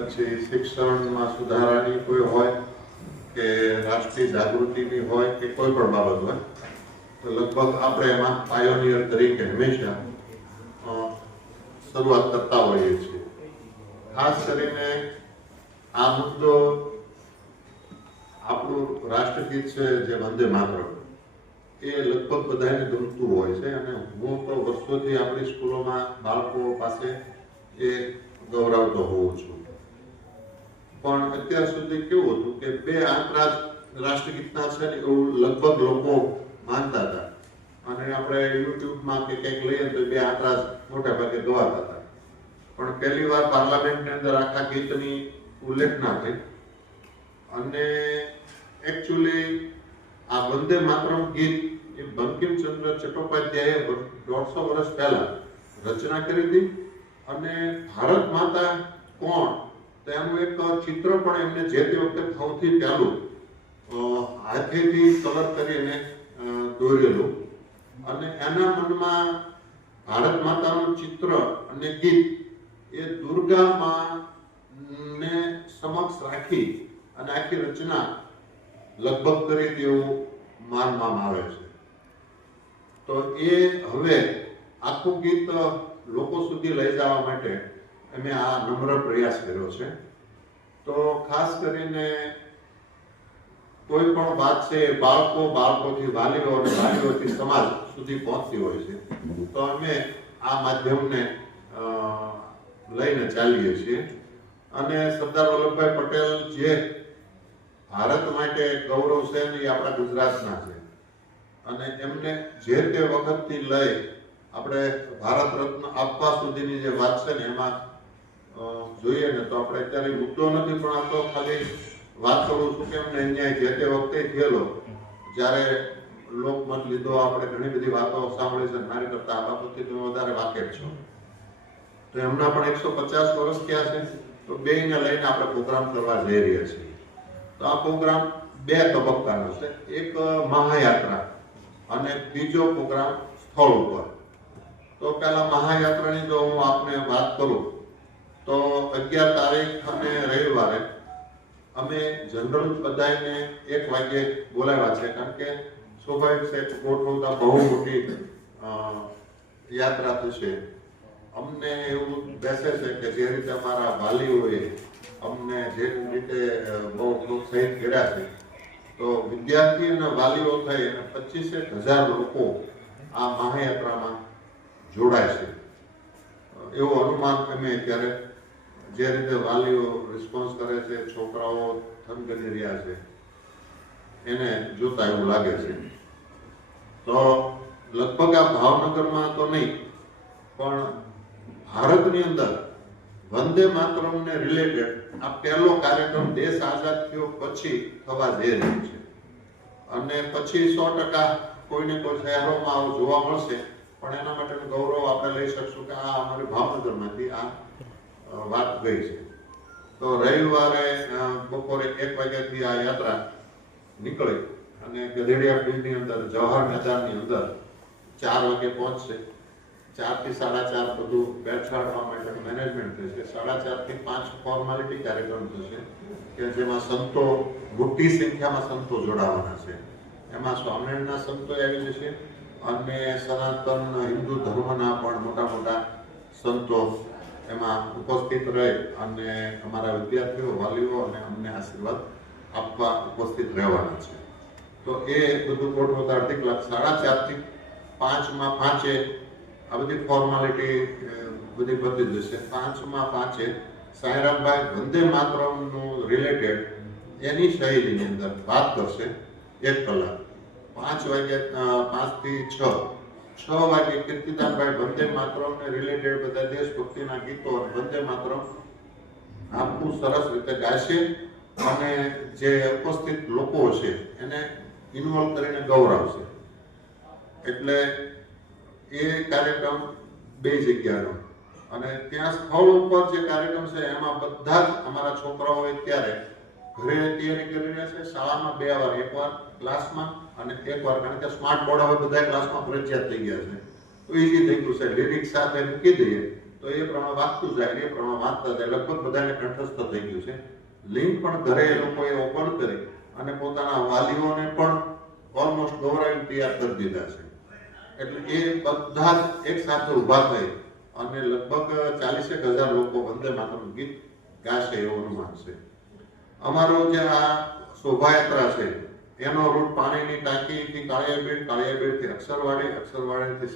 પછી શિક્ષણમાં સુધારાની કોઈ હોય કે રાષ્ટ્રીય જાગૃતિની હોય કે કોઈ પણ બાબત હોય તો લગભગ આપણે એમાં પાયોનિયર તરીકે હંમેશા શરૂઆત કરતા હોઈએ છીએ. ખાસ કરીને આ મુદ્દો આપણું રાષ્ટ્રગીત છે જે વંદે માતરમ, એ લગભગ બધાને ગમતું હોય છે અને હું તો વર્ષોથી આપણી સ્કૂલોમાં બાળકો પાસે એ ગૌરવતો હોઉં છું. પણ અત્યાર સુધી કેવું હતું કે બે આંકડા રાષ્ટ્રગીતના છે ને એવું લગભગ લોકો માનતા હતા અને આપણે યુટ્યુબમાં કે કંઈક લઈએ તો બે આંકડા મોટા ભાગે ગવાતા હતા. પણ પહેલી વાર પાર્લામેન્ટની અંદર આખા ગીતની ઉલ્લેખના થઈ અને એકચ્યુઅલી આ વંદે માતરમ ગીત એ બંકિમચંદ્ર ચટ્ટોપાધ્યાયે 150 વર્ષ પહેલા રચના કરી હતી અને ભારત માતા કોણ તેનું એક ચિત્ર પણ એમને જે તે વખતે સૌથી પહેલું હાથેથી કલર કરીને દોરેલું અને એના મનમાં ભારત માતાનું ચિત્ર અને ગીત એ દુર્ગા માને સમક્ષ રાખી અને આખી રચના લગભગ કરી તેવું માનવામાં આવે છે. તો એ હવે આખું ગીત લોકો સુધી લઈ જવા માટે અમે આ નમ્ર પ્રયાસ કર્યો છે. તો ખાસ કરીને કોઈ પણ વાત છે બાળકોથી વાલીઓ અને વાલીઓથી સમાજ સુધી પહોંચતી હોય છે. તો અમે આ માધ્યમને લઈને ચાલીએ છીએ અને સરદાર વલ્લભભાઈ પટેલ જે ભારત માટે ગૌરવ છે ને એ આપણા ગુજરાતના છે અને એમને જે તે વખતથી લઈ આપણે ભારત રત્ન આપવા સુધીની જે વાત છે ને એમાં જોઈએ ને તો આપણે અત્યારે મુદ્દો નથી પણ આ તો ખાલી વાત કરું છું કે એમને અન્યાય જે તે વખતે થયેલો જ્યારે લોકમત લીધો, આપણે ઘણી બધી વાતો સાંભળી છે. મારી કરતા આ બાબતથી તમે વધારે વાકેફ છો. તો એમના પણ 150 વર્ષ થયા છે. તો બેને લઈને આપણે પ્રોગ્રામ કરવા જઈ રહ્યા છીએ. તો આ પ્રોગ્રામ બે તબક્કાનો છે. એક મહાયાત્રા અને બીજો પ્રોગ્રામ સ્થળ ઉપર. તો પહેલા મહાયાત્રાની જો હું આપને વાત કરું તો 11 તારીખ અને રવિવારે અમે જનરલ બધાને 1 વાગ્યે બોલાવ્યા છે કારણ કે સ્વાભાવિક છે ગોઠવતા બહુ મોટી યાત્રા થશે. અમને એવું બેસે છે કે જે રીતે અમારા વાલીઓએ અમને જે રીતે બહુ પ્રોત્સાહિત કર્યા છે તો વિદ્યાર્થી અને વાલીઓ થઈ અને 25,000 લોકો આ મહાયાત્રામાં જોડાય છે એવું અનુમાન અમે અત્યારે જે રીતે વાલીઓ રિસ્પોન્સ કરે છે, છોકરાઓ થનગની રહ્યા છે એને જોતા એવું લાગે છે. તો લગભગ આ ભાવનગરમાં તો નહીં પણ ભારતની અંદર વંદે માતરમને રિલેટેડ આ પહેલો કાર્યક્રમ દેશ આઝાદ થયો પછી થવા જઈ રહ્યો છે અને પછી 100% કોઈને કોઈ શહેરોમાં આવું જોવા મળશે પણ એના માટેનું ગૌરવ આપણે લઈ શકશું કે આ અમારી ભાવનગરમાંથી આ વાત ગઈ છે. તો રવિવારે બપોરે 1 વાગ્યાથી આ યાત્રા નીકળે અને ગધેડિયા ફિલ્ડની અંદર જવાહર મેદાનની અંદર 4 વાગે પહોંચશે. 4 થી 4:30 બધું બેસાડવા માટેનું મેનેજમેન્ટ થશે. 4:30 થી 5 ફોર્માલિટી કાર્યક્રમ થશે કે જેમાં સંતો મોટી સંખ્યામાં સંતો જોડાવાના છે. એમાં સ્વામિનારાયણના સંતો આવી જશે અને સનાતન હિન્દુ ધર્મના પણ મોટા મોટા સંતો એમાં ઉપસ્થિત રહે અને અમારા વિદ્યાર્થીઓ, વાલીઓ અને અમને આશીર્વાદ આપવા ઉપસ્થિત રહેવાના છે. તો એ બધું ગોઠવતા અડધી કલાક 4:30 થી 5 આ બધી ફોર્માલિટી બધી બદલી જશે. 5 સાંઈરામભાઈ વંદે માતરમનું રિલેટેડ એની શૈલીની અંદર વાત કરશે 1 કલાક. 5 વાગ્યા 5 થી 6 વાગે કીર્તિદાનભાઈ વંદે માતરમને રિલેટેડ બધા દેશભક્તિના ગીતો અને વંદે માતરમ આખું સરસ રીતે ગાશે અને જે ઉપસ્થિત લોકો છે એને ઇન્વોલ્વ કરીને ગૌરવશે. એટલે એ કાર્યક્રમ 2 જગ્યાનો અને ત્યાં સ્થળ ઉપર જે કાર્યક્રમ છે એમાં બધા જ અમારા છોકરાઓ અત્યારે ઘરે તૈયારી કરી રહ્યા છે. શાળામાં 2 વાર, 1 વાર ક્લાસમાં અને 1 વાર, કારણ કે સ્માર્ટ બોર્ડ હવે બધા ક્લાસમાં ફરજિયાત થઈ ગયા છે તો ઈઝી થઈ ગયું છે. લિરિક્સ સાથે મૂકી દઈએ તો એ પ્રમાણે વાંચતું જાય, એ પ્રમાણે વાંચતા જાય, લગભગ બધાને કંઠસ્થ થઈ ગયું છે. લિંક પણ ઘરે એ લોકોએ ઓપન કરી અને પોતાના વાલીઓને પણ ઓલમોસ્ટ ગૌરવ તૈયાર કરી દીધા છે. એટલે એ બધા જ એક સાથે ઊભા થઈ અને લગભગ 40,000 લોકો વંદે માતરમ ગીત ગાશે એવું અનુમાન છે. અમારો જે આ શોભાયાત્રા છે એનો રૂટ પાણીની ટાંકીથી કાળિયાબીડ, અક્ષરવાડી, અક્ષરવાડીથી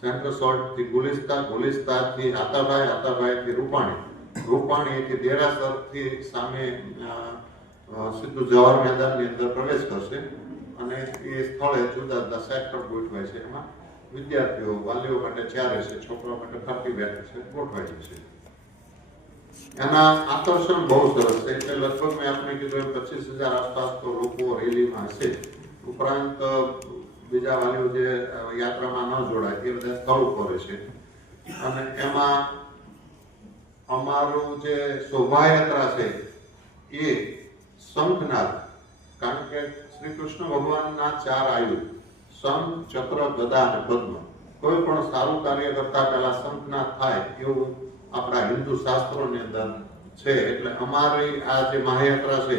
સેન્ટ્રલ સોલ્ટથી ગુલિસ્તાથી આતાભાઈથી રૂપાણીથી દેરાસરથી સામે સીધું જવાહર મેદાનની અંદર પ્રવેશ કરશે અને એ સ્થળે જુદા જુદા સેક્ટર ગોઠવાય છે. એમાં વિદ્યાર્થીઓ વાલીઓ માટે 4 રહેશે, છોકરાઓ માટે 30 બેઠક છે ગોઠવાય છે. એના આકર્ષણ બહુ સરસ છે. એટલે લગભગ મેં આપણે કીધું 25,000 આસપાસ તો લોકો રેલીમાં હશે. ઉપરાંત બીજા વાલીઓ જે યાત્રામાં ન જોડાય એ બધા સ્થળ ઉપર છે. અને એમાં અમારું જે શોભાયાત્રા છે એ શંખનાદ, કારણ કે શ્રી કૃષ્ણ ભગવાનના 4 આયુધ શંખ, ચક્ર, ગદા અને પદ્મ. કોઈ પણ સારું કાર્ય કરતા પહેલા શંખનાદ થાય એવું આપણા હિન્દુ શાસ્ત્રોની અંદર છે. એટલે અમારી આ જે મહાયાત્રા છે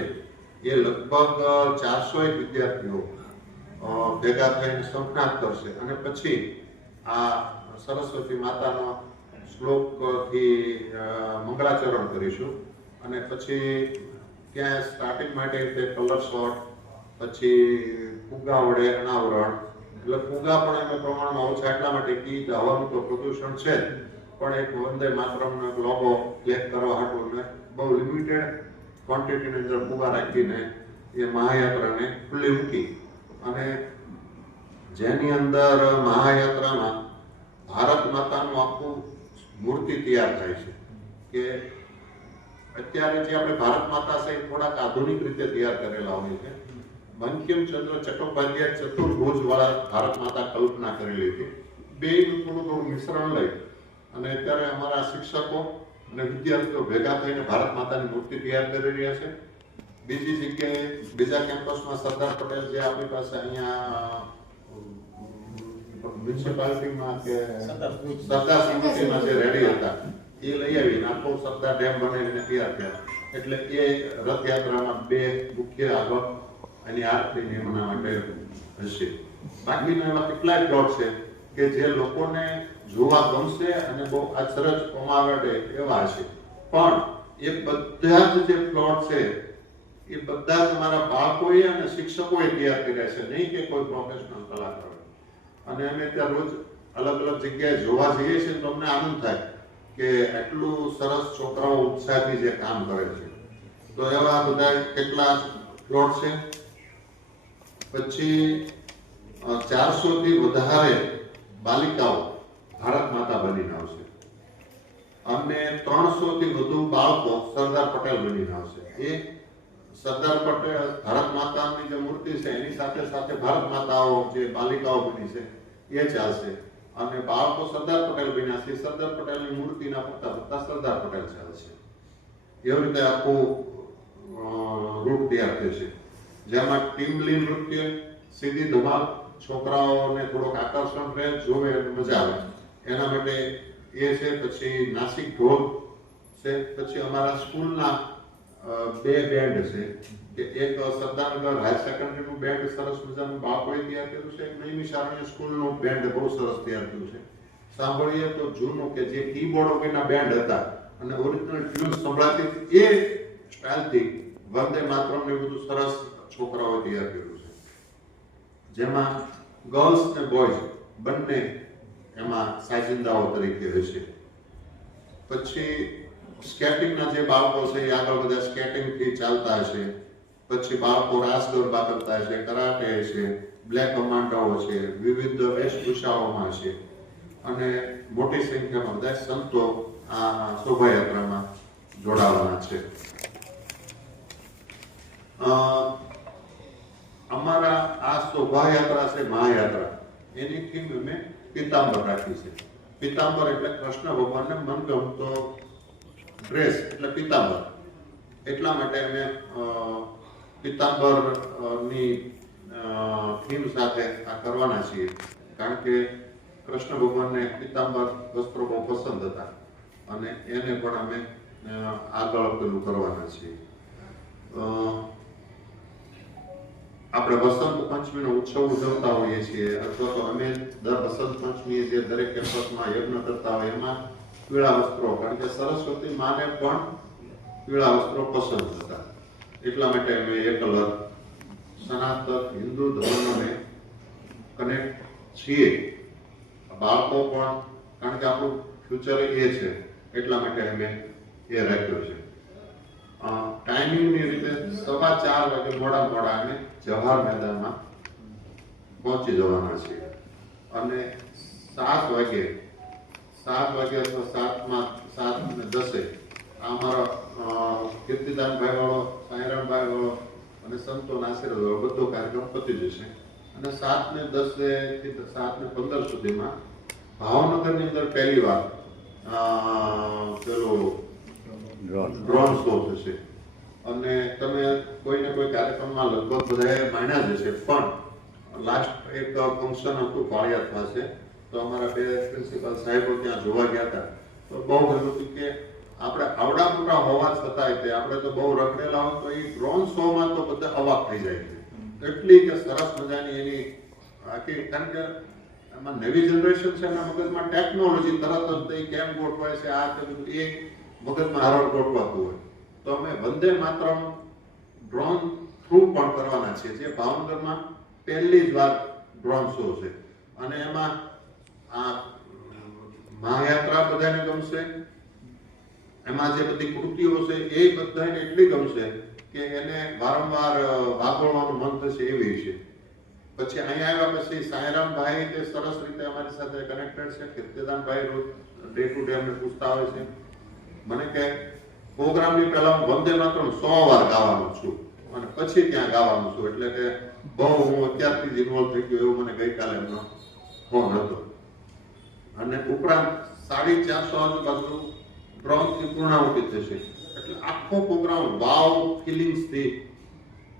એ લગભગ 400 વિદ્યાર્થીઓ ભેગા થઈને શંખનાદ કરશે અને પછી આ સરસ્વતી માતાનો શ્લોકથી મંગળાચરણ કરીશું અને પછી ત્યાં સ્ટાર્ટિંગ માટે કલર શોટ, પછી ફુગા વડે અનાવરણ. એટલે ફુગા પણ અમે પ્રમાણમાં ઓછા એટલા માટે કે હવાનું તો પ્રદૂષણ છે જ, પણ એક વંદે માતરમનો લોગો ક્લિક કરવા હાટું બહુ લિમિટેડ ક્વોન્ટિટીની અંદર ફુગા રાખીને એ મહાયાત્રાને ખુલ્લી મૂકી અને જેની અંદર મહાયાત્રામાં ભારત માતાનું આખું મૂર્તિ તૈયાર થાય છે. કે અત્યારે જે આપણે ભારત માતા છે એ થોડાક આધુનિક રીતે તૈયાર કરેલા હોય છે. બંકિમચંદ્ર ચટ્ટોપાધ્યાય ચતુર્ભુજ વાળા ભારત માતા કલ્પના કરેલી હતી. બેનું થોડું મિશ્રણ લઈ અને અત્યારે અમારા શિક્ષકો અને વિદ્યાર્થીઓ ભેગા થઈને ભારત માતાની મૂર્તિ તૈયાર કરી રહ્યા છે. બીજી જગ્યાએ બીજા કેમ્પસમાં સરદાર પટેલ જે આપણી પાસે અહીંયા મ્યુનિસિપાલિટીમાં કે સરદાર સમિતિમાં જે રેડી હતા એ લઈ આવીને આખો સરદાર ડેમ બનાવીને તૈયાર થયા. એટલે એ રથયાત્રામાં 2 મુખ્ય આગળ એની આરતીને એમના માટે હશે. બાકીના એવા કેટલાય પ્લોટ છે કે જે લોકોને જોવા ગમશે અને બહુ અચરજ પમાવડે એવા છે. પણ એ બધા જ જે પ્લોટ છે એ બધા જ અમારા બાળકોએ અને શિક્ષકોએ તૈયાર કર્યા છે, નહીં કે કોઈ પ્રોફેશનલ કલાકારો. અને અમે ત્યાં રોજ અલગ અલગ જગ્યાએ જોવા જઈએ છીએ તો અમને આનંદ થાય કે આટલું સરસ છોકરાઓ ઉત્સાહથી જે કામ કરે છે. તો એવા બધા કેટલા પ્લોટ છે. પછી 400 થી વધારે બાલિકાઓ ભારત માતા બનીને આવશે અને 300 થી વધુ બાળકો સરદાર પટેલ બનીને આવશે. એ સરદાર પટેલ ભારત માતાની જે મૂર્તિ છે એની સાથે સાથે ભારત માતાઓ જે બાલિકાઓ બની છે એ ચાલશે અને બાળકો સરદાર પટેલ બન્યા છે. સરદાર પટેલની મૂર્તિના ફરતા સરદાર પટેલ ચાલશે. એવી રીતે આખું રૂટ તૈયાર થશે. જેમાં ટીમલી નૃત્ય, સીધી ધમાલ, છોકરાઓને થોડોક આકર્ષણ રહે, જોવે અને મજા આવે એના માટે એ છે. પછી નાસિક ઢોલ છે. પછી અમારા સ્કૂલના 2 બેન્ડ છે કે એક સરદારનગર હાયર સેકન્ડરીનું બેન્ડ સરસ મજાનું બાળકોએ તૈયાર કર્યું છે. એક નૈમિષારણ્ય સ્કૂલનું બેન્ડ બહુ સરસ તૈયાર કર્યું છે. સાંભળીએ તો જૂનું કે જે કીબોર્ડ વગરના બેન્ડ હતા અને ઓરિજિનલ ટ્યુન સંભળાતી એ સ્ટાઇલથી વંદે માતરમ ને બધું સરસ છોકરાઓએ તૈયાર કર્યું છે. જેમાં ગર્લ્સ અને બોયઝ બંને એમાં સાજિંદાઓ તરીકે હશે. પછી સ્કેટિંગના જે બાળકો છે એ આગળ બધા સ્કેટિંગથી ચાલતા હશે. પછી બાળકો રાસ ગરબા કરતા હશે, કરાટે હશે, બ્લેક કમાન્ડોઓ છે, વિવિધ વેશભૂષાઓમાં હશે અને મોટી સંખ્યામાં બધા સંતો આ શોભાયાત્રામાં જોડાવાના છે. અમારા આ શોભાયાત્રા છે મહાયાત્રા, એની થીમ અમે પીતાંબર રાખી છે. પીતાંબર એટલે કૃષ્ણ ભગવાનને મનગમતો ડ્રેસ એટલે પીતાંબર. એટલા માટે અમે પીતાંબરની થીમ સાથે આ કરવાના છીએ. કારણ કે કૃષ્ણ ભગવાનને પીતાંબર વસ્ત્રો બહુ પસંદ હતા અને એને પણ અમે આગળ પેલું કરવાના છીએ. આપણે વસંત પંચમીનો ઉત્સવ ઉજવતા હોઈએ છીએ અથવા તો અમે દર વસંત પંચમીએ જે દરેક કેમ્પસમાં યજ્ઞ કરતા હોય એમાં પીળા વસ્ત્રો, કારણ કે સરસ્વતી માને પણ પીળા વસ્ત્રો પસંદ હતા, એટલા માટે અમે એ કલર સનાતન હિન્દુ ધર્મને કનેક્ટ છીએ. બાળકો પણ, કારણ કે આપણું ફ્યુચર એ છે, એટલા માટે અમે એ રાખ્યો છે. ટાઈમિંગની રીતે 4:15 વાગે મોડા અમે જવાહર મેદાનમાં પહોંચી જવાના છીએ અને 7 વાગે અથવા 7:10 અમારો કીર્તિદાનભાઈ વાળો, સાંઈરામભાઈ વાળો અને સંતોના આશીર્વાદ વાળો બધો કાર્યક્રમ પતી જશે અને 7:10 થી 7:15 સુધીમાં ભાવનગરની અંદર પહેલી વાર પેલો ડ્રોન શો થશે અને તમે કોઈ ને કોઈ કાર્યક્રમમાં લગભગ બધાએ માણ્યા જ હશે. પણ લાસ્ટ એક ફંક્શન હતું પાળિયાદ પાસે, તો અમારા 2 પ્રિન્સિપાલ સાહેબો ત્યાં જોવા ગયા હતા, તો બહુ ગમ્યું હતું કે આપણે આવડા મોટા હોવા છતાંય તે આપણે તો બહુ રખડેલા હોય તો એ ડ્રોન શોમાં તો બધા અવાક થઈ જાય છે. એટલી કે સરસ મજાની એની આખી, કારણ કે એમાં નવી જનરેશન છે એના મગજમાં ટેકનોલોજી તરત જ કેમ ગોઠવાય છે, આ તે બધું એ મગજમાં હારળ ગોઠવાતું હોય. તો અમે વંદે માતરમ ડ્રોન થ્રુ પણ કરવાના છીએ, જે ભાવનગરમાં પહેલી જ વાર ડ્રોન શો છે અને એમાં આ મહાયાત્રા બધાને ગમશે. એમાં જે બધી કૃતિઓ છે એ બધાને એટલી ગમશે કે એને વારંવાર વાગોળવાનું મન થશે એવી છે. પછી અહીંયા આવ્યા પછી સાંઈરામભાઈ તે સરસ રીતે અમારી સાથે કનેક્ટેડ છે. કીર્તિદાનભાઈ રોજ ડે ટુ ડે અમને પૂછતા હોય છે. મને કે પ્રોગ્રામની પહેલા હું વંદે માતરમ 100 વાર ગાવાનો છું અને પછી ત્યાં ગાવાનું છું, એટલે કે બહુ હું અત્યારથી જ ઇન્વોલ્વ થઈ ગયો એવું મને ગઈકાલે એમનો ફોન હતો. અને ઉપરાંત 450 આજુબાજુ ડ્રોનથી પૂર્ણાહુતિ થશે, એટલે આખો પ્રોગ્રામ વાવ ફિલિંગ્સથી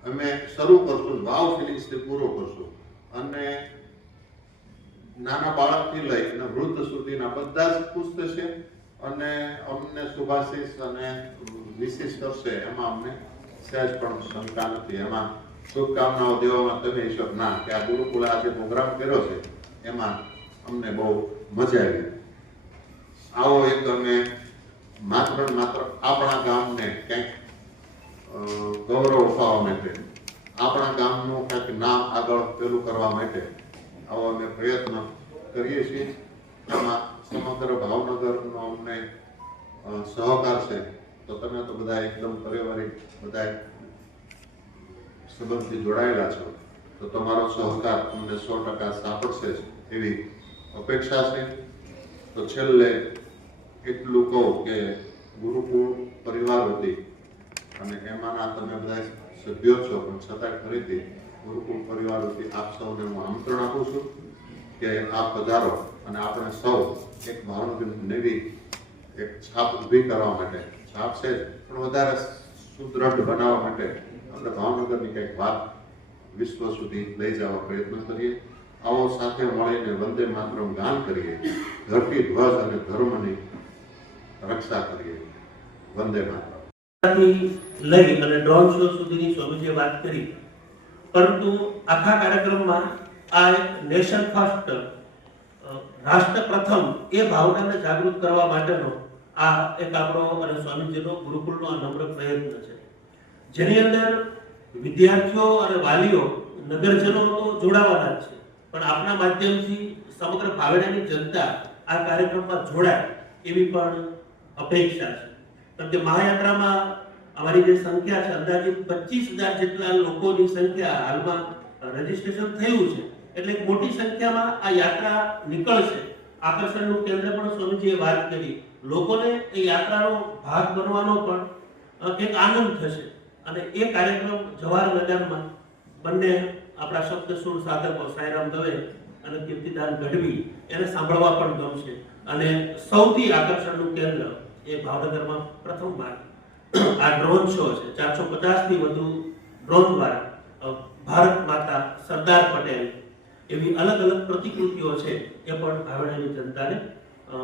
અમે શરૂ કરશું, વાવ ફિલિંગ્સથી પૂરો કરશું અને નાના બાળકથી લઈ અને વૃદ્ધ સુધીના બધા જ ખુશ થશે અને અમને શુભાશીષ અને વિશેષ કરશે એમાં અમને સહેજ પણ શંકા નથી. એમાં શુભકામનાઓ દેવામાં તમે ઈશ્વર ના કે આ ગુરુકુળ આ જે પ્રોગ્રામ કર્યો છે એમાં અમને બહુ મજા આવી. આવો એક અમે માત્ર આપણા ગામને કંઈક ગૌરવ અપાવવા માટે, આપણા ગામનું કંઈક નામ આગળ પેલું કરવા માટે આવો અમે પ્રયત્ન કરીએ છીએ. એમાં સમગ્ર ભાવનગરનો અમને સહકાર છે, તો તમે તો બધા એકદમ પારિવારિક બધા સંબંધથી જોડાયેલા છો, તો તમારો સહકાર અમને 100% સાંપડશે એવી અપેક્ષા છે. તો છેલ્લે એટલું કહું કે ગુરુકુળ પરિવાર વતી અને એમાંના તમે બધા સભ્યો છો, પણ છતાં ફરીથી ગુરુકુળ પરિવાર વતી આપ સૌને હું આમંત્રણ આપું છું કે આપ પધારો અને આપણે સૌ એક ભાવનગર નવી એક છાપ ઊભી કરવા માટે, છાપ છે પણ વધારે સુદ્રઢ બનાવવા માટે આપણે ભાવનગરની કંઈક વાત વિશ્વ સુધી લઈ જવા પ્રયત્ન કરીએ. આવો સાથે મળીને વંદે માતરમ ગાન કરીએ, ધરતી ધ્વજ અને ધર્મની રક્ષા કરીએ. વંદે માતરમ લઈ અને ડ્રોન શો સુધીની સ્વામીજીએ વાત કરી, પરંતુ આખા કાર્યક્રમમાં આ એક નેશન ફર્સ્ટ, રાષ્ટ્ર પ્રથમ એ ભાવનાને જાગૃત કરવા માટેનો આ એક આપણો અને સ્વામીજીનો ગુરુકુળનો આ નમ્ર પ્રયત્ન છે, જેની અંદર વિદ્યાર્થીઓ અને વાલીઓ, નગરજનો તો જોડાવાના જ છે, પણ આપણા માધ્યમથી સમગ્ર ભાવેણાની જનતા આ કાર્યક્રમમાં જોડાય એવી પણ અપેક્ષા છે. કારણ કે મહાયાત્રામાં અમારી જે સંખ્યા છે અંદાજિત 25,000 જેટલા લોકોની સંખ્યા હાલમાં રજીસ્ટ્રેશન થયું છે, એટલે મોટી સંખ્યામાં આ યાત્રા નીકળશે. આકર્ષણનું કેન્દ્ર પણ સ્વામીજીએ વાત કરી, લોકોને એ યાત્રાનો ભાગ બનવાનો પણ એક આનંદ થશે અને એ કાર્યક્રમ જવાહર મેદાનમાં બંને આપણા શબ્દસુર સાધકો સાંઈરામ દવે અને કીર્તિદાન ગઢવી એને સાંભળવા પણ ગમશે અને સૌથી આકર્ષણનું કેન્દ્ર એ ભાવનગરમાં પ્રથમવાર આ ડ્રોન શો છે. 450 થી વધુ ડ્રોન દ્વારા ભારત માતા, સરદાર પટેલ એવી અલગ અલગ પ્રતિકૃતિઓ છે એ પણ ભાવનગરની જનતાને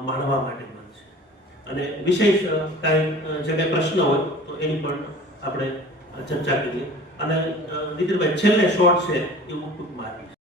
માણવા માટે મળશે. અને વિશેષ કાંઈ જે કાંઈ પ્રશ્ન હોય તો એની પણ આપણે ચર્ચા કરીએ. અને નીતિનભાઈ છેલ્લે શોર્ટ છે એવું ટૂંકમાં આપીશ.